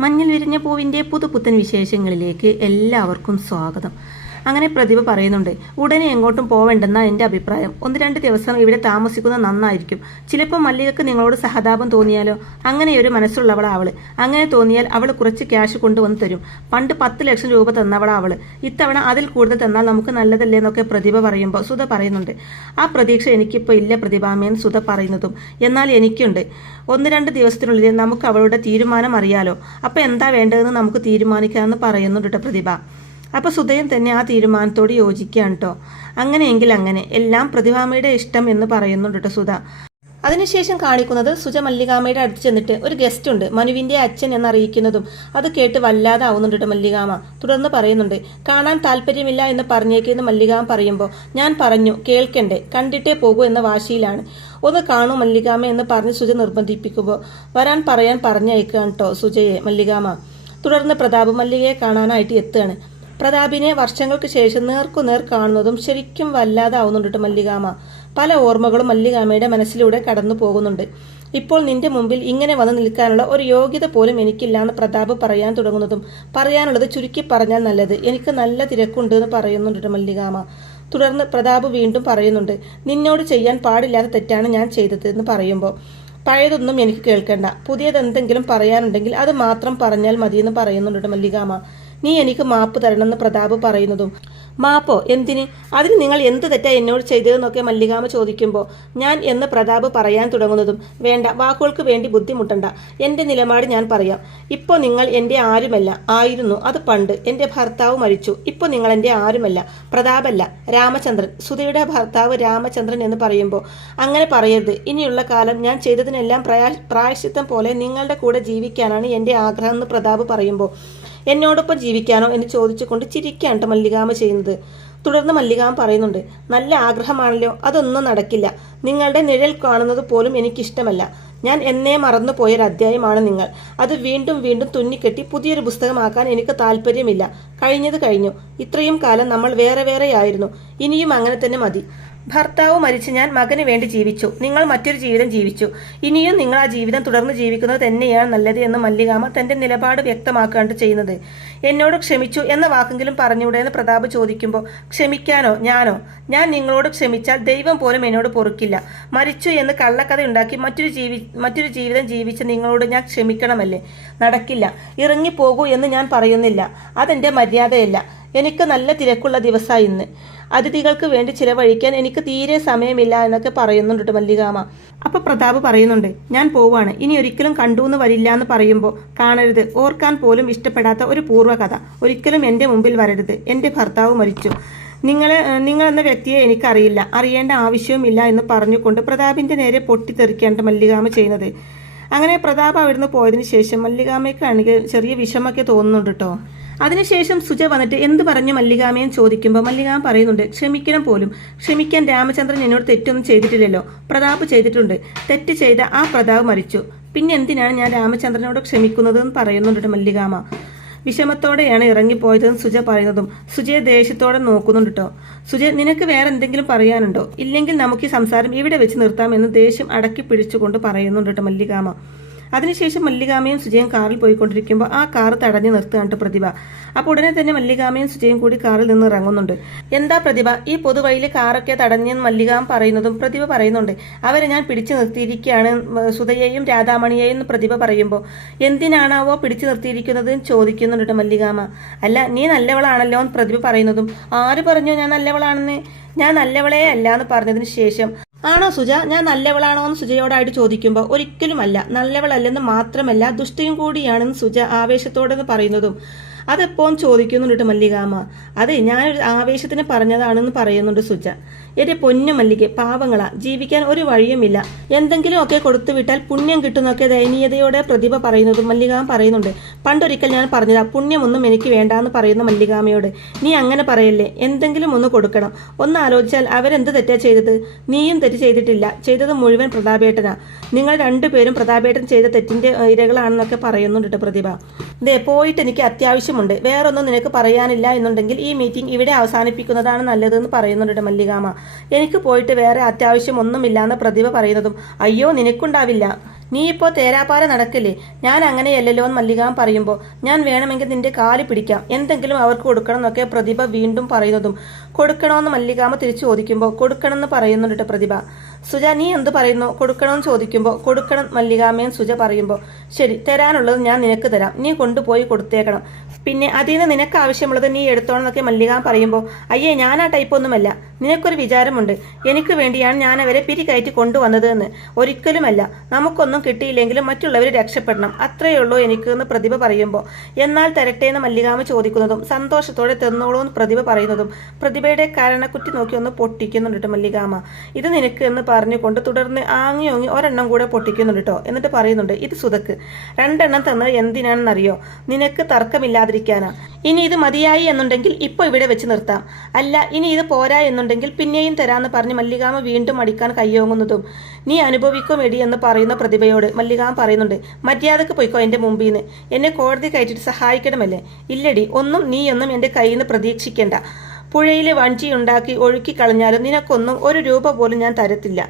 മഞ്ഞൾ വിരിഞ്ഞ പൂവിൻ്റെ പുതുപുത്തൻ വിശേഷങ്ങളിലേക്ക് എല്ലാവർക്കും സ്വാഗതം. അങ്ങനെ പ്രതിഭ പറയുന്നുണ്ട്, ഉടനെ എങ്ങോട്ടും പോവേണ്ടെന്ന എൻ്റെ അഭിപ്രായം. 1-2 ദിവസം ഇവിടെ താമസിക്കുന്നത് നന്നായിരിക്കും. ചിലപ്പോൾ മല്ലികക്ക് നിങ്ങളോട് സഹതാപം തോന്നിയാലോ? അങ്ങനെയൊരു മനസ്സുള്ളവളാ അവള്. അങ്ങനെ തോന്നിയാൽ അവൾ കുറച്ച് ക്യാഷ് കൊണ്ടുവന്ന് തരും. പണ്ട് 10 ലക്ഷം രൂപ തന്നവളാ അവള്. ഇത്തവണ അതിൽ കൂടുതൽ തന്നാൽ നമുക്ക് നല്ലതല്ലേ എന്നൊക്കെ പ്രതിഭ പറയുമ്പോൾ സുധ പറയുന്നുണ്ട്, ആ പ്രതീക്ഷ എനിക്കിപ്പോൾ ഇല്ല പ്രതിഭാമേന്ന് സുധ പറയുന്നതും. എന്നാൽ എനിക്കുണ്ട്. 1-2 ദിവസത്തിനുള്ളിൽ നമുക്ക് അവളുടെ തീരുമാനം അറിയാലോ. അപ്പോൾ എന്താ വേണ്ടതെന്ന് നമുക്ക് തീരുമാനിക്കാമെന്ന് പറയുന്നുണ്ട് പ്രതിഭ. അപ്പോൾ സുധയും തന്നെ ആ തീരുമാനത്തോട് യോജിക്കുകയാണ് കേട്ടോ. അങ്ങനെയെങ്കിൽ അങ്ങനെ, എല്ലാം പ്രതിഭാമയുടെ ഇഷ്ടം എന്ന് പറയുന്നുണ്ട് കേട്ടോ സുധ. അതിനുശേഷം കാണിക്കുന്നത് സുജ മല്ലികാമയുടെ അടുത്ത് ചെന്നിട്ട് ഒരു ഗസ്റ്റ് ഉണ്ട്, മനുവിന്റെ അച്ഛൻ എന്നറിയിക്കുന്നതും. അത് കേട്ട് വല്ലാതെ ആവുന്നുണ്ട് കേട്ടോ മല്ലികാമ. തുടർന്ന് പറയുന്നുണ്ട്, കാണാൻ താല്പര്യമില്ല എന്ന് പറഞ്ഞേക്കെന്ന് മല്ലികാമ പറയുമ്പോൾ ഞാൻ പറഞ്ഞു കേൾക്കണ്ടേ, കണ്ടിട്ടേ പോകൂ എന്ന വാശിയിലാണ്. ഒന്ന് കാണൂ മല്ലികാമ എന്ന് പറഞ്ഞ് സുജ നിർബന്ധിപ്പിക്കുമ്പോൾ വരാൻ പറയാൻ പറഞ്ഞയക്കുകയാണ് കേട്ടോ സുജയെ മല്ലികാമ. തുടർന്ന് പ്രതാപ് മല്ലികയെ കാണാനായിട്ട് എത്തുകയാണ്. പ്രതാപിനെ വർഷങ്ങൾക്ക് ശേഷം നേർക്കുനേർ കാണുന്നതും ശരിക്കും വല്ലാതാവുന്നുണ്ട് മല്ലികാമ. പല ഓർമ്മകളും മല്ലികാമയുടെ മനസ്സിലൂടെ കടന്നു പോകുന്നുണ്ട്. ഇപ്പോൾ നിന്റെ മുമ്പിൽ ഇങ്ങനെ വന്ന് നിൽക്കാനുള്ള ഒരു യോഗ്യത പോലും എനിക്കില്ലാന്ന് പ്രതാപ് പറയാൻ തുടങ്ങുന്നതും പറയാനുള്ളത് ചുരുക്കി പറഞ്ഞാൽ നല്ലത്, എനിക്ക് നല്ല തിരക്കുണ്ട് എന്ന് പറയുന്നുണ്ട് മല്ലികാമ. തുടർന്ന് പ്രതാപ് വീണ്ടും പറയുന്നുണ്ട്, നിന്നോട് ചെയ്യാൻ പാടില്ലാത്ത തെറ്റാണ് ഞാൻ ചെയ്തത് എന്ന് പറയുമ്പോൾ പഴയതൊന്നും എനിക്ക് കേൾക്കണ്ട, പുതിയതെന്തെങ്കിലും പറയാനുണ്ടെങ്കിൽ അത് മാത്രം പറഞ്ഞാൽ മതിയെന്ന് പറയുന്നുണ്ട് മല്ലികാമ. നീ എനിക്ക് മാപ്പ് തരണമെന്ന് പ്രതാപ് പറയുന്നതും മാപ്പോ എന്തിന്, അതിന് നിങ്ങൾ എന്ത് തെറ്റാ എന്നോട് ചെയ്തതെന്നൊക്കെ മല്ലികാമ ചോദിക്കുമ്പോൾ ഞാൻ എന്ന് പ്രതാപ് പറയാൻ തുടങ്ങുന്നതും വേണ്ട, വാക്കുകൾക്ക് വേണ്ടി ബുദ്ധിമുട്ടണ്ട, എൻ്റെ നിലപാട് ഞാൻ പറയാം. ഇപ്പോൾ നിങ്ങൾ എൻ്റെ ആരുമല്ല, ആയിരുന്നു അത് പണ്ട്. എൻ്റെ ഭർത്താവ് മരിച്ചു, ഇപ്പോൾ നിങ്ങൾ എൻ്റെ ആരുമല്ല, പ്രതാപല്ല, രാമചന്ദ്രൻ, സുധയുടെ ഭർത്താവ് രാമചന്ദ്രൻ എന്ന് പറയുമ്പോൾ അങ്ങനെ പറയരുത്. ഇനിയുള്ള കാലം ഞാൻ ചെയ്തതിനെല്ലാം പ്രായശ്ചിത്തം പോലെ നിങ്ങളുടെ കൂടെ ജീവിക്കാനാണ് എൻ്റെ ആഗ്രഹം എന്ന് പ്രതാപ് പറയുമ്പോൾ എന്നോടൊപ്പം ജീവിക്കാനോ എന്ന് ചോദിച്ചുകൊണ്ട് ചിരിക്കാണ് മല്ലികാമ ചെയ്യുന്നത്. തുടർന്ന് മല്ലികാമ പറയുന്നുണ്ട്, നല്ല ആഗ്രഹമാണല്ലോ, അതൊന്നും നടക്കില്ല. നിങ്ങളുടെ നിഴൽ കാണുന്നത് പോലും എനിക്കിഷ്ടമല്ല. ഞാൻ എന്നേ മറന്നു പോയൊരു അധ്യായമാണ് നിങ്ങൾ. അത് വീണ്ടും വീണ്ടും തുന്നിക്കെട്ടി പുതിയൊരു പുസ്തകമാക്കാൻ എനിക്ക് താല്പര്യമില്ല. കഴിഞ്ഞത് കഴിഞ്ഞു. ഇത്രയും കാലം നമ്മൾ വേറെ വേറെയായിരുന്നു. ഇനിയും അങ്ങനെ തന്നെ മതി. ഭർത്താവ് മരിച്ച് ഞാൻ മകന് വേണ്ടി ജീവിച്ചു, നിങ്ങൾ മറ്റൊരു ജീവിതം ജീവിച്ചു. ഇനിയും നിങ്ങൾ ആ ജീവിതം തുടർന്ന് ജീവിക്കുന്നത് തന്നെയാണ് നല്ലത് എന്ന് മല്ലികാമ തന്റെ നിലപാട് വ്യക്തമാക്കാണ്ട് ചെയ്യുന്നത്. എന്നോട് ക്ഷമിച്ചു എന്ന വാക്കെങ്കിലും പറഞ്ഞൂടെ എന്ന് പ്രതാപ് ചോദിക്കുമ്പോൾ ക്ഷമിക്കാനോ ഞാനോ? ഞാൻ നിങ്ങളോട് ക്ഷമിച്ചാൽ ദൈവം പോലും എന്നോട് പൊറുക്കില്ല. മരിച്ചു എന്ന് കള്ളക്കഥ ഉണ്ടാക്കി മറ്റൊരു ജീവിതം ജീവിച്ച നിങ്ങളോട് ഞാൻ ക്ഷമിക്കണമല്ലേ? നടക്കില്ല. ഇറങ്ങിപ്പോകൂ എന്ന് ഞാൻ പറയുന്നില്ല, അതെന്റെ മര്യാദയല്ല. എനിക്ക് നല്ല തിരക്കുള്ള ദിവസമായി ഇന്ന്. അതിഥികൾക്ക് വേണ്ടി ചിലവഴിക്കാൻ എനിക്ക് തീരെ സമയമില്ല എന്നൊക്കെ പറയുന്നുണ്ട് മല്ലികാമ. അപ്പൊ പ്രതാപ് പറയുന്നുണ്ട്, ഞാൻ പോവാണ്, ഇനി ഒരിക്കലും കണ്ടൂന്ന് വരില്ല എന്ന് പറയുമ്പോൾ കാണരുത്, ഓർക്കാൻ പോലും ഇഷ്ടപ്പെടാത്ത ഒരു പൂർവ്വകഥ ഒരിക്കലും എൻ്റെ മുമ്പിൽ വരരുത്. എൻ്റെ ഭർത്താവ് മരിച്ചു, നിങ്ങളെന്ന വ്യക്തിയെ എനിക്കറിയില്ല, അറിയേണ്ട ആവശ്യവുമില്ല എന്ന് പറഞ്ഞുകൊണ്ട് പ്രതാപിന്റെ നേരെ പൊട്ടിത്തെറിക്കേണ്ട മല്ലികാമ ചെയ്യുന്നത്. അങ്ങനെ പ്രതാപ് അവിടുന്ന് പോയതിനു ശേഷം മല്ലികാമയ്ക്കാണെങ്കിൽ ചെറിയ വിഷമൊക്കെ തോന്നുന്നുണ്ട് കേട്ടോ. അതിനുശേഷം സുജ വന്നിട്ട് എന്ത് പറഞ്ഞു മല്ലികാമയും ചോദിക്കുമ്പോൾ മല്ലികാമ പറയുന്നുണ്ട്, ക്ഷമിക്കണം പോലും. ക്ഷമിക്കാൻ രാമചന്ദ്രൻ എന്നോട് തെറ്റൊന്നും ചെയ്തിട്ടില്ലല്ലോ, പ്രതാപ് ചെയ്തിട്ടുണ്ട്. തെറ്റ് ചെയ്ത ആ പ്രതാപ് മരിച്ചു, പിന്നെ എന്തിനാണ് ഞാൻ രാമചന്ദ്രനോട് ക്ഷമിക്കുന്നത് എന്ന് പറയുന്നുണ്ട് മല്ലികാമ. വിഷമത്തോടെയാണ് ഇറങ്ങിപ്പോയതെന്ന് സുജ പറയുന്നതും സുജയെ ദേഷ്യത്തോടെ നോക്കുന്നുണ്ട് കേട്ടോ. സുജ, നിനക്ക് വേറെ എന്തെങ്കിലും പറയാനുണ്ടോ? ഇല്ലെങ്കിൽ നമുക്ക് ഈ സംസാരം ഇവിടെ വെച്ച് നിർത്താമെന്ന് ദേഷ്യം അടക്കി പിടിച്ചുകൊണ്ട് പറയുന്നുണ്ട് കേട്ടോ മല്ലികാമ. അതിനുശേഷം മല്ലികാമയും സുജയും കാറിൽ പോയിക്കൊണ്ടിരിക്കുമ്പോൾ ആ കാർ തടഞ്ഞു നിർത്തുകയാണ് പ്രതിഭ. അപ്പോൾ ഉടനെ തന്നെ മല്ലികാമയും സുജയും കൂടി കാറിൽ നിന്ന് ഇറങ്ങുന്നുണ്ട്. എന്താ പ്രതിഭ, ഈ പൊതുവഴിയിലെ കാറൊക്കെ തടഞ്ഞെന്ന് മല്ലികാമ പറയുന്നതും പ്രതിഭ പറയുന്നുണ്ട്, അവരെ ഞാൻ പിടിച്ചു നിർത്തിയിരിക്കുകയാണ്, സുധയെയും രാധാമണിയെയും പ്രതിഭ പറയുമ്പോൾ എന്തിനാണാവോ പിടിച്ചു നിർത്തിയിരിക്കുന്നത് ചോദിക്കുന്നുണ്ട് മല്ലികാമ. അല്ല, നീ നല്ലവളാണല്ലോ എന്ന് പ്രതിഭ പറയുന്നതും ആര് പറഞ്ഞു ഞാൻ നല്ലവളാണെന്ന്? ഞാൻ നല്ലവളേ അല്ല എന്ന് പറഞ്ഞതിന് ശേഷം ആണോ സുജ, ഞാൻ നല്ലവളാണോ എന്ന് സുജയോടായിട്ട് ചോദിക്കുമ്പോൾ ഒരിക്കലും അല്ല, നല്ലവളല്ലെന്ന് മാത്രമല്ല ദുഷ്ടയും കൂടിയാണെന്ന് സുജ ആവേശത്തോടെ പറയുന്നതും അതെപ്പോഴും ചോദിക്കുന്നുണ്ട് മല്ലികാമ. അതെ, ഞാനൊരു ആവേശത്തിന് പറഞ്ഞതാണെന്ന് പറയുന്നുണ്ട് സുജ. എന്റെ പൊന്നു മല്ലികെ, പാവങ്ങളാ, ജീവിക്കാൻ ഒരു വഴിയുമില്ല, എന്തെങ്കിലും ഒക്കെ കൊടുത്തു വിട്ടാൽ പുണ്യം കിട്ടുന്നൊക്കെ ദയനീയതയോടെ പ്രതിഭ പറയുന്നതും മല്ലികാമ പറയുന്നുണ്ട്. പണ്ടൊരിക്കൽ ഞാൻ പറഞ്ഞതാ, പുണ്യമൊന്നും എനിക്ക് വേണ്ടാന്ന് പറയുന്ന മല്ലികാമയോട് നീ അങ്ങനെ പറയല്ലേ, എന്തെങ്കിലും ഒന്ന് കൊടുക്കണം. ഒന്ന് ആലോചിച്ചാൽ അവരെന്ത് തെറ്റാ ചെയ്തത്? നീയും തെറ്റ് ചെയ്തിട്ടില്ല, ചെയ്തത് മുഴുവൻ പ്രതാപേട്ടനാ. നിങ്ങൾ രണ്ടുപേരും പ്രതാപേട്ടൻ ചെയ്ത തെറ്റിന്റെ ഇരകളാണെന്നൊക്കെ പറയുന്നുണ്ട് പ്രതിഭ. ദേ, പോയിട്ട് എനിക്ക് അത്യാവശ്യമുണ്ട്, വേറൊന്നും നിനക്ക് പറയാനില്ല എന്നുണ്ടെങ്കിൽ ഈ മീറ്റിംഗ് ഇവിടെ അവസാനിപ്പിക്കുന്നതാണ് നല്ലതെന്ന് പറയുന്നുണ്ട് മല്ലികാമ. എനിക്ക് പോയിട്ട് വേറെ അത്യാവശ്യം ഒന്നുമില്ലാന്ന് പ്രതിഭ പറയുന്നതും അയ്യോ നിനക്കുണ്ടാവില്ല, നീ ഇപ്പോൾ തേരാപ്പാര നടക്കില്ലേ? ഞാൻ അങ്ങനെയല്ലല്ലോ എന്ന് മല്ലികാമ പറയുമ്പോൾ, ഞാൻ വേണമെങ്കിൽ നിന്റെ കാല് പിടിക്കാം, എന്തെങ്കിലും അവർക്ക് കൊടുക്കണം എന്നൊക്കെ പ്രതിഭ വീണ്ടും പറയുന്നതും, കൊടുക്കണമെന്ന് മല്ലികാമ തിരിച്ചു ചോദിക്കുമ്പോൾ കൊടുക്കണമെന്ന് പറയുന്നുണ്ട് പ്രതിഭ. സുജ, നീ എന്ത് പറയുന്നു? കൊടുക്കണമെന്ന് ചോദിക്കുമ്പോൾ കൊടുക്കണം മല്ലികാമയും സുജ പറയുമ്പോൾ, ശരി, തരാനുള്ളത് ഞാൻ നിനക്ക് തരാം, നീ കൊണ്ടുപോയി കൊടുത്തേക്കണം, പിന്നെ അതിൽ നിന്ന് നിനക്ക് ആവശ്യമുള്ളത് നീ എടുത്തോണം എന്നൊക്കെ മല്ലികാമ പറയുമ്പോൾ, അയ്യേ, ഞാൻ ആ ടൈപ്പൊന്നുമല്ല, നിനക്കൊരു വിചാരമുണ്ട് എനിക്ക് വേണ്ടിയാണ് ഞാൻ അവരെ പിരികയറ്റി കൊണ്ടുവന്നത് എന്ന്. ഒരിക്കലുമല്ല, നമുക്കൊന്നും കിട്ടിയില്ലെങ്കിലും മറ്റുള്ളവർ രക്ഷപ്പെടണം, അത്രയേ ഉള്ളൂ എനിക്ക് എന്ന് പ്രതിഭ പറയുമ്പോൾ, എന്നാൽ തരട്ടെ എന്ന് മല്ലികാമ ചോദിക്കുന്നതും സന്തോഷത്തോടെ തന്നോളൂ എന്ന് പ്രതിഭ പറയുന്നതും പ്രതിഭയുടെ കാരണക്കുറ്റി നോക്കി ഒന്ന് പൊട്ടിക്കുന്നുണ്ട് മല്ലികാമ. ഇത് നിനക്ക് എന്ന് പറഞ്ഞുകൊണ്ട് തുടർന്ന് ആങ്ങി ഓങ്ങി ഒരെണ്ണം കൂടെ പൊട്ടിക്കുന്നുണ്ട് കേട്ടോ. എന്നിട്ട് പറയുന്നുണ്ട്, ഇത് സുധക്ക് 2 എണ്ണം തന്നത് എന്തിനാണെന്നറിയോ? നിനക്ക് തർക്കമില്ലാതിരിക്കാനാ. ഇനി ഇത് മതിയായി എന്നുണ്ടെങ്കിൽ ഇപ്പോൾ ഇവിടെ വെച്ച് നിർത്താം, അല്ല ഇനി ഇത് പോരാ എന്നുണ്ടെങ്കിൽ പിന്നെയും തരാമെന്ന് പറഞ്ഞ് മല്ലികാമ വീണ്ടും അടിക്കാൻ കയ്യോങ്ങുന്നതും, നീ അനുഭവിക്കും എടി എന്ന് പറയുന്ന പ്രതിഭയോട് മല്ലികാമ പറയുന്നുണ്ട്, മര്യാദക്ക് പോയിക്കോ എൻ്റെ മുമ്പിൽ നിന്ന്, എന്നെ കോടതി കയറ്റിട്ട് സഹായിക്കണമല്ലേ? ഇല്ലടി, നീയൊന്നും എൻ്റെ കയ്യിൽ നിന്ന് പ്രതീക്ഷിക്കേണ്ട. പുഴയിൽ വഞ്ചി ഉണ്ടാക്കി ഒഴുക്കി കളഞ്ഞാലും നിനക്കൊന്നും 1 രൂപ പോലും ഞാൻ തരത്തില്ല.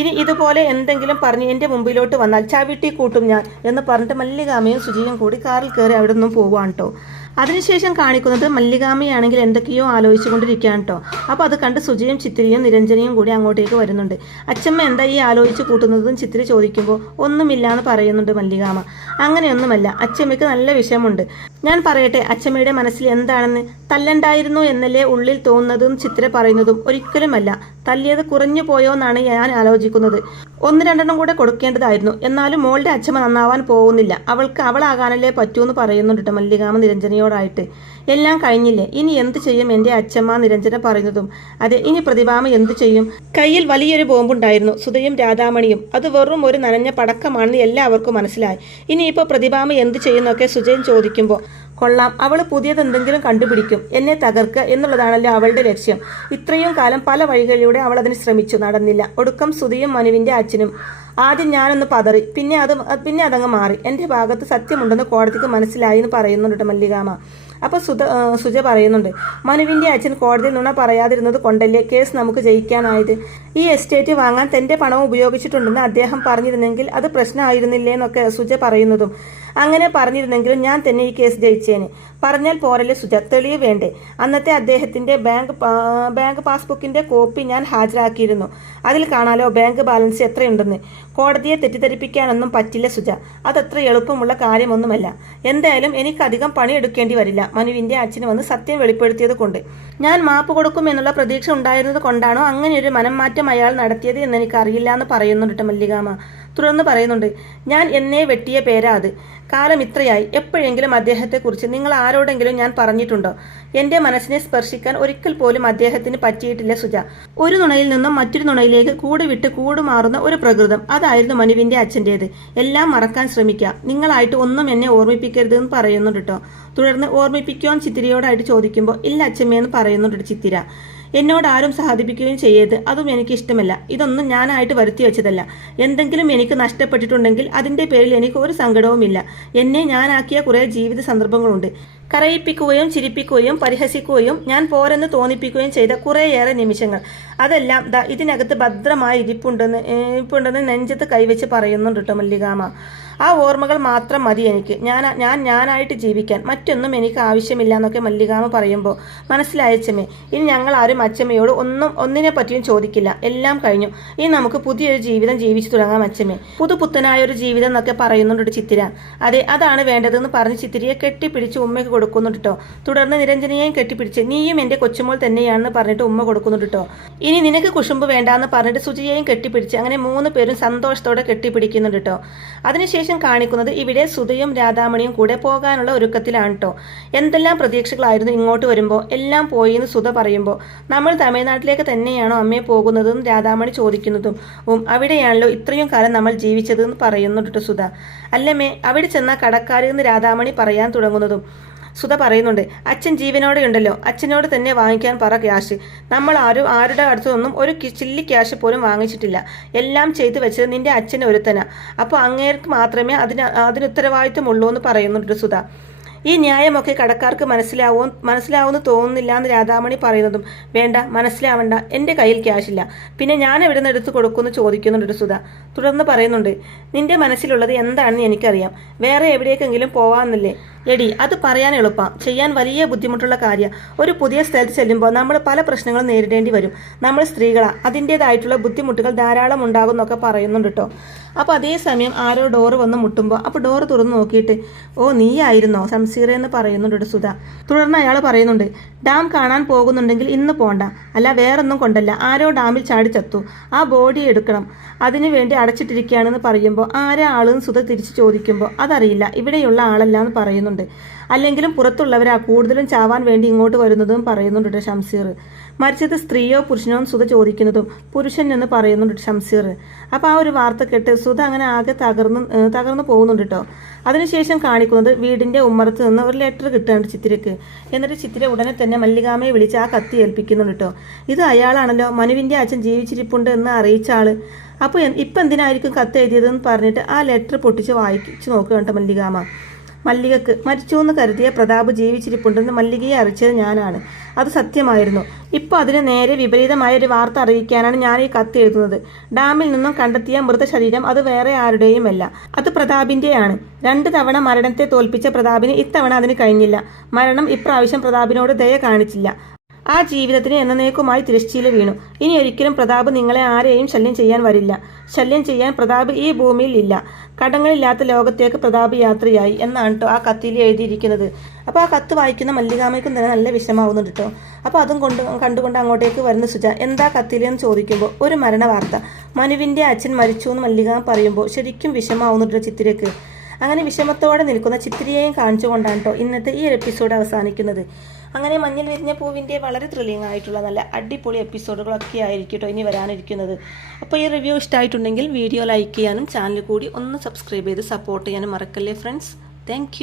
ഇനി ഇതുപോലെ എന്തെങ്കിലും പറഞ്ഞ് എൻ്റെ മുമ്പിലോട്ട് വന്നാൽ ചവിട്ടി കൂട്ടും ഞാൻ എന്ന് പറഞ്ഞിട്ട് മല്ലികാമയും സുജിയും കൂടി കാറിൽ കയറി അവിടെ നിന്നും പോവാണ് കേട്ടോ. അതിനുശേഷം കാണിക്കുന്നത് മല്ലികാമയാണെങ്കിൽ എന്തൊക്കെയോ ആലോചിച്ചുകൊണ്ടിരിക്കുകയാണ് കേട്ടോ. അപ്പോൾ അത് കണ്ട് സുജിയും ചിത്രിയും നിരഞ്ജനയും കൂടി അങ്ങോട്ടേക്ക് വരുന്നുണ്ട്. അച്ഛമ്മ എന്താ ഈ ആലോചിച്ച് കൂട്ടുന്നതും ചിത്രി ചോദിക്കുമ്പോൾ ഒന്നുമില്ല എന്ന് പറയുന്നുണ്ട് മല്ലികാമ. അങ്ങനെയൊന്നുമല്ല, അച്ഛമ്മയ്ക്ക് നല്ല വിഷയമുണ്ട്. ഞാൻ പറയട്ടെ അച്ഛമ്മയുടെ മനസ്സിൽ എന്താണെന്ന്? തല്ലണ്ടായിരുന്നു എന്നല്ലേ ഉള്ളിൽ തോന്നുന്നതും ചിത്ര പറയുന്നതും. ഒരിക്കലുമല്ല, തല്ലിയത് കുറഞ്ഞു പോയോ എന്നാണ് ഞാൻ ആലോചിക്കുന്നത്. 1-2 കൂടെ കൊടുക്കേണ്ടതായിരുന്നു. എന്നാലും മോളുടെ അച്ഛമ്മ നന്നാവാൻ പോകുന്നില്ല, അവൾക്ക് അവളാകാനല്ലേ പറ്റൂന്ന് പറയുന്നുണ്ട് മല്ലികാമ നിരഞ്ജനയോടായിട്ട്. എല്ലാം കഴിഞ്ഞില്ലേ, ഇനി എന്ത് ചെയ്യും എൻ്റെ അച്ഛമ്മ? നിരഞ്ജന പറയുന്നതും, അതെ, ഇനി പ്രതിഭാമ എന്തു ചെയ്യും? കയ്യിൽ വലിയൊരു ബോംബുണ്ടായിരുന്നു, സുധയും രാധാമണിയും. അത് വെറും ഒരു നനഞ്ഞ പടക്കമാണെന്ന് എല്ലാവർക്കും മനസ്സിലായി. ഇനിയിപ്പോൾ പ്രതിഭാമ എന്ത് ചെയ്യുന്നൊക്കെ സുജയൻ ചോദിക്കുമ്പോൾ, കൊള്ളാം, അവൾ പുതിയതെന്തെങ്കിലും കണ്ടുപിടിക്കും, എന്നെ തകർക്കുക എന്നുള്ളതാണല്ലോ അവളുടെ ലക്ഷ്യം. ഇത്രയും കാലം പല വഴികളിലൂടെ അവൾ അതിന് ശ്രമിച്ചു, നടന്നില്ല. ഒടുക്കം സുധിയും മനുവിൻ്റെ അച്ഛനും. ആദ്യം ഞാനൊന്ന് പതറി, പിന്നെ അതങ്ങ് മാറി. എൻ്റെ ഭാഗത്ത് സത്യമുണ്ടെന്ന് കോടതിക്ക് മനസ്സിലായി എന്ന് പറയുന്നുണ്ട് മല്ലികാമ. അപ്പോൾ സുജ പറയുന്നുണ്ട്, മനുവിൻ്റെ അച്ഛൻ കോടതിയിൽ നുണ പറയാതിരുന്നത് കൊണ്ടല്ലേ കേസ് നമുക്ക് ജയിക്കാനായത്. ഈ എസ്റ്റേറ്റ് വാങ്ങാൻ തൻ്റെ പണം ഉപയോഗിച്ചിട്ടുണ്ടെന്ന് അദ്ദേഹം പറഞ്ഞിരുന്നെങ്കിൽ അത് പ്രശ്നമായിരുന്നില്ലേ എന്നൊക്കെ സുജ പറയുന്നതും, അങ്ങനെ പറഞ്ഞിരുന്നെങ്കിലും ഞാൻ തന്നെ ഈ കേസ് ജയിച്ചേനെ. പറഞ്ഞാൽ പോരല്ലേ സുജ, തെളിവ് വേണ്ടേ? അന്നത്തെ അദ്ദേഹത്തിൻ്റെ ബാങ്ക് പാസ്ബുക്കിൻ്റെ കോപ്പി ഞാൻ ഹാജരാക്കിയിരുന്നു. അതിൽ കാണാലോ ബാങ്ക് ബാലൻസ് എത്രയുണ്ടെന്ന്. കോടതിയെ തെറ്റിദ്ധരിപ്പിക്കാനൊന്നും പറ്റില്ല സുജ, അതത്ര എളുപ്പമുള്ള കാര്യമൊന്നുമല്ല. എന്തായാലും എനിക്കധികം പണിയെടുക്കേണ്ടി വരില്ല. മനുവിൻ്റെ അച്ഛന് വന്ന് സത്യം വെളിപ്പെടുത്തിയത് കൊണ്ട്. ഞാൻ മാപ്പ് കൊടുക്കും എന്നുള്ള പ്രതീക്ഷ ഉണ്ടായിരുന്നത് കൊണ്ടാണോ അങ്ങനെയൊരു മനംമാറ്റം അയാൾ നടത്തിയത് എന്നെനിക്കറിയില്ല എന്ന് പറയുന്നുണ്ട് മല്ലികാമ. തുടർന്ന് പറയുന്നുണ്ട്, ഞാൻ എന്നെ വെട്ടിയ പേരാ അത്. കാലം ഇത്രയായി, എപ്പോഴെങ്കിലും അദ്ദേഹത്തെക്കുറിച്ച് നിങ്ങൾ ആരോടെങ്കിലും ഞാൻ പറഞ്ഞിട്ടുണ്ടോ? എൻ്റെ മനസ്സിനെ സ്പർശിക്കാൻ ഒരിക്കൽ പോലും അദ്ദേഹത്തിന് പറ്റിയിട്ടില്ല സുജ. ഒരു നുണയിൽ നിന്നും മറ്റൊരു നുണയിലേക്ക് കൂട് വിട്ട് കൂടുമാറുന്ന ഒരു പ്രകൃതം, അതായിരുന്നു മനുവിൻ്റെ അച്ഛൻ്റേത്. എല്ലാം മറക്കാൻ ശ്രമിക്കുക, നിങ്ങളായിട്ട് ഒന്നും എന്നെ ഓർമ്മിപ്പിക്കരുത് എന്ന് പറയുന്നുണ്ട് കേട്ടോ. തുടർന്ന് ഓർമ്മിപ്പിക്കുവാൻ ചിത്തിരയോടായിട്ട് ചോദിക്കുമ്പോൾ, ഇല്ല അച്ഛമ്മയെന്ന് പറയുന്നുണ്ട് ചിത്തിര. എന്നോട് ആരും സഹതിപ്പിക്കുകയും ചെയ്യരുത്, അതും എനിക്ക് ഇഷ്ടമല്ല. ഇതൊന്നും ഞാനായിട്ട് വരുത്തി വെച്ചതല്ല. എന്തെങ്കിലും എനിക്ക് നഷ്ടപ്പെട്ടിട്ടുണ്ടെങ്കിൽ അതിൻ്റെ പേരിൽ എനിക്ക് ഒരു സങ്കടവുമില്ല. എന്നെ ഞാനാക്കിയ കുറേ ജീവിത സന്ദർഭങ്ങളുണ്ട്. കരയിപ്പിക്കുകയും ചിരിപ്പിക്കുകയും പരിഹസിക്കുകയും ഞാൻ പോരെന്ന് തോന്നിപ്പിക്കുകയും ചെയ്ത കുറേയേറെ നിമിഷങ്ങൾ, അതെല്ലാം ഇതിനകത്ത് ഭദ്രമായി ഇരിപ്പുണ്ടെന്ന് നെഞ്ചത്ത് കൈവച്ച് പറയുന്നുണ്ട് കേട്ടോ മല്ലികാമ. ആ ഓർമ്മകൾ മാത്രം മതി എനിക്ക്. ഞാനായിട്ട് ജീവിക്കാൻ, മറ്റൊന്നും എനിക്ക് ആവശ്യമില്ല എന്നൊക്കെ മല്ലികാമ പറയുമ്പോൾ, മനസ്സിലായച്ചമ്മേ, ഇനി ഞങ്ങൾ ആരും അച്ചമ്മയോട് ഒന്നിനെ പറ്റിയും ചോദിക്കില്ല. എല്ലാം കഴിഞ്ഞു, ഇനി നമുക്ക് പുതിയൊരു ജീവിതം ജീവിച്ചു തുടങ്ങാം അച്ചമ്മേ. പുതുപുത്തനായൊരു ജീവിതം എന്നൊക്കെ പറയുന്നുണ്ട് ചിത്തിര. അതെ, അതാണ് വേണ്ടതെന്ന് പറഞ്ഞ് ചിത്തിരിയെ കെട്ടിപ്പിടിച്ച് ഉമ്മയ്ക്ക് കൊടുക്കുന്നുണ്ട് കേട്ടോ. തുടർന്ന് നിരഞ്ജനയെയും കെട്ടിപ്പിടിച്ച്, നീയും എൻ്റെ കൊച്ചുമോൾ തന്നെയാണെന്ന് പറഞ്ഞിട്ട് ഉമ്മ കൊടുക്കുന്നുണ്ട് കേട്ടോ. ഇനി നിനക്ക് കുശുമ്പ് വേണ്ടാന്ന് പറഞ്ഞിട്ട് സുജിയെയും കെട്ടിപ്പിടിച്ച് അങ്ങനെ 3 പേരും സന്തോഷത്തോടെ കെട്ടിപ്പിടിക്കുന്നുണ്ട് കേട്ടോ. അതിനുശേഷം കാണിക്കുന്നത് ഇവിടെ സുധയും രാധാമണിയും കൂടെ പോകാനുള്ള ഒരുക്കത്തിലാണ് കേട്ടോ. എന്തെല്ലാം പ്രതീക്ഷകളായിരുന്നു ഇങ്ങോട്ട് വരുമ്പോൾ, എല്ലാം പോയി എന്ന് സുധ പറയുമ്പോൾ, നമ്മൾ തമിഴ്നാട്ടിലേക്ക് തന്നെയാണോ അമ്മയെ പോകുന്നതെന്ന് രാധാമണി ചോദിക്കുന്നതും, അവിടെയാണല്ലോ ഇത്രയും കാലം നമ്മൾ ജീവിച്ചതെന്ന് പറയുന്നുണ്ട് സുധ. അല്ലമ്മേ, അവിടെ ചെന്ന കടക്കാരെന്ന് രാധാമണി പറയാൻ തുടങ്ങുന്നതും സുധ പറയുന്നുണ്ട്, അച്ഛൻ ജീവനോടെ ഉണ്ടല്ലോ, അച്ഛനോട് തന്നെ വാങ്ങിക്കാൻ പറ ക്യാഷ്. നമ്മൾ ആരുടെ അടുത്തൊന്നും ഒരു ചില്ലി ക്യാഷ് പോലും വാങ്ങിച്ചിട്ടില്ല. എല്ലാം ചെയ്തു വെച്ചത് നിന്റെ അച്ഛന് ഒരുത്തന. അപ്പോൾ അങ്ങേർക്ക് മാത്രമേ അതിന് ഉത്തരവാദിത്വമുള്ളൂ എന്ന് പറയുന്നുണ്ട് സുധ. ഈ ന്യായമൊക്കെ കടക്കാർക്ക് മനസ്സിലാവുമെന്ന് തോന്നുന്നില്ല എന്ന് രാധാമണി പറയുന്നതും വേണ്ട മനസ്സിലാവണ്ട, എൻ്റെ കയ്യിൽ ക്യാഷില്ല, പിന്നെ ഞാൻ എവിടെ നിന്ന് എടുത്ത് കൊടുക്കുമെന്ന് ചോദിക്കുന്നുണ്ട് സുധ. തുടർന്ന് പറയുന്നുണ്ട്, നിന്റെ മനസ്സിലുള്ളത് എന്താണെന്ന് എനിക്കറിയാം, വേറെ എവിടേക്കെങ്കിലും പോവാമെന്നല്ലേ. എടി അത് പറയാൻ എളുപ്പം, ചെയ്യാൻ വലിയ ബുദ്ധിമുട്ടുള്ള കാര്യം. ഒരു പുതിയ സ്ഥലത്ത് ചെല്ലുമ്പോൾ നമ്മൾ പല പ്രശ്നങ്ങളും നേരിടേണ്ടി വരും. നമ്മൾ സ്ത്രീകളാണ്, അതിൻ്റെതായിട്ടുള്ള ബുദ്ധിമുട്ടുകൾ ധാരാളം ഉണ്ടാകും എന്നൊക്കെ പറയുന്നുണ്ട് കേട്ടോ. അപ്പോൾ അതേസമയം ആരോ ഡോറ് വന്ന് മുട്ടുമ്പോൾ അപ്പോൾ ഡോറ് തുറന്ന് നോക്കിയിട്ട് ഓ നീയായിരുന്നോ ശംസീറ എന്ന് പറയുന്നുണ്ട് സുധ. തുടർന്ന് അയാൾ പറയുന്നുണ്ട്, ഡാം കാണാൻ പോകുന്നുണ്ടെങ്കിൽ ഇന്ന് പോണ്ട, അല്ല വേറൊന്നും കൊണ്ടല്ല, ആരോ ഡാമിൽ ചാടി ചത്തു, ആ ബോഡി എടുക്കണം, അതിനു വേണ്ടി അടച്ചിട്ടിരിക്കുകയാണെന്ന് പറയുമ്പോൾ ആരാ ആളെന്ന് സുധ തിരിച്ചു ചോദിക്കുമ്പോൾ അതറിയില്ല, ഇവിടെയുള്ള ആളല്ല എന്ന് പറയുന്നുണ്ട്. അല്ലെങ്കിലും പുറത്തുള്ളവരാ കൂടുതലും ചാവാൻ വേണ്ടി ഇങ്ങോട്ട് വരുന്നതും പറയുന്നുണ്ട് ഷംസീർ. മരിച്ചത് സ്ത്രീയോ പുരുഷനോ സുധ ചോദിക്കുന്നതും പുരുഷൻ എന്ന് പറയുന്നുണ്ട് ഷംസീർ. അപ്പോൾ ആ ഒരു വാർത്ത കേട്ട് സുധ അങ്ങനെ ആകെ തകർന്നു പോകുന്നുണ്ട് കേട്ടോ. അതിനുശേഷം കാണിക്കുന്നത് വീടിൻ്റെ ഉമ്മറത്ത് നിന്ന് ഒരു ലെറ്റർ കിട്ടുന്നുണ്ട് ചിത്തിരക്ക്. എന്നിട്ട് ചിത്തിര ഉടനെ തന്നെ മല്ലികാമയെ വിളിച്ച് ആ കത്തി ഏൽപ്പിക്കുന്നുണ്ട് കേട്ടോ. ഇത് അയാളാണല്ലോ മനുവിൻ്റെ അച്ഛൻ ജീവിച്ചിരിപ്പുണ്ട് എന്ന് അറിയിച്ച ആള്. അപ്പോൾ ഇപ്പം എന്തിനായിരിക്കും കത്ത് എഴുതിയതെന്ന് പറഞ്ഞിട്ട് ആ ലെറ്റർ പൊട്ടിച്ച് വായിച്ചു നോക്കുക കേട്ടോ മല്ലികാമ. മല്ലികക്ക് മരിച്ചു എന്ന് കരുതിയ പ്രതാപ് ജീവിച്ചിരിപ്പുണ്ടെന്ന് മല്ലികയെ അറിയിച്ചത് ഞാനാണ്, അത് സത്യമായിരുന്നു. ഇപ്പോൾ അതിന് നേരെ വിപരീതമായ ഒരു വാർത്ത അറിയിക്കാനാണ് ഞാൻ ഈ കത്ത് എഴുതുന്നത്. ഡാമിൽ നിന്നും കണ്ടെത്തിയ മൃതശരീരം അത് വേറെ ആരുടെയുമല്ല, അത് പ്രതാപിൻ്റെയാണ്. 2 തവണ മരണത്തെ തോൽപ്പിച്ച പ്രതാപിന് ഇത്തവണ അതിന് കഴിഞ്ഞില്ല. മരണം ഇപ്രാവശ്യം പ്രതാപിനോട് ദയ കാണിച്ചില്ല. ആ ജീവിതത്തിന് എന്നേക്കുമായി തിരശ്ശീല വീണു. ഇനി ഒരിക്കലും പ്രതാപ് നിങ്ങളെ ആരെയും ശല്യം ചെയ്യാൻ വരില്ല. ശല്യം ചെയ്യാൻ പ്രതാപ് ഈ ഭൂമിയിൽ ഇല്ല. കടങ്ങളില്ലാത്ത ലോകത്തേക്ക് പ്രതാപ് യാത്രയായി എന്നാണ് കേട്ടോ ആ കത്തിൽ എഴുതിയിരിക്കുന്നത്. അപ്പോൾ ആ കത്ത് വായിക്കുന്ന മല്ലികാമയ്ക്കും തന്നെ നല്ല വിഷമാവുന്നുണ്ട് കേട്ടോ. അപ്പോൾ അതും കണ്ടുകൊണ്ട് അങ്ങോട്ടേക്ക് വരുന്ന സുജ എന്താ കത്തിലെന്ന് ചോദിക്കുമ്പോൾ ഒരു മരണ വാർത്ത, മനുവിൻ്റെ അച്ഛൻ മരിച്ചു എന്ന് മല്ലികാമ പറയുമ്പോൾ ശരിക്കും വിഷമാവുന്നുണ്ട് ചിത്തിരക്ക്. അങ്ങനെ വിഷമത്തോടെ നിൽക്കുന്ന ചിത്തിരയെയും കാണിച്ചുകൊണ്ടാണ് കേട്ടോ ഇന്നത്തെ ഈ എപ്പിസോഡ് അവസാനിക്കുന്നത്. അങ്ങനെ മഞ്ഞൾ വിരിഞ്ഞ പൂവിൻ്റെ വളരെ ത്രില്ലിംഗ് ആയിട്ടുള്ള നല്ല അടിപൊളി എപ്പിസോഡുകളൊക്കെ ആയിരിക്കും കേട്ടോ ഇനി വരാനിരിക്കുന്നത്. അപ്പോൾ ഈ റിവ്യൂ ഇഷ്ടമായിട്ടുണ്ടെങ്കിൽ വീഡിയോ ലൈക്ക് ചെയ്യാനും ചാനൽ കൂടി ഒന്ന് സബ്സ്ക്രൈബ് ചെയ്ത് സപ്പോർട്ട് ചെയ്യാനും മറക്കല്ലേ ഫ്രണ്ട്സ്. താങ്ക്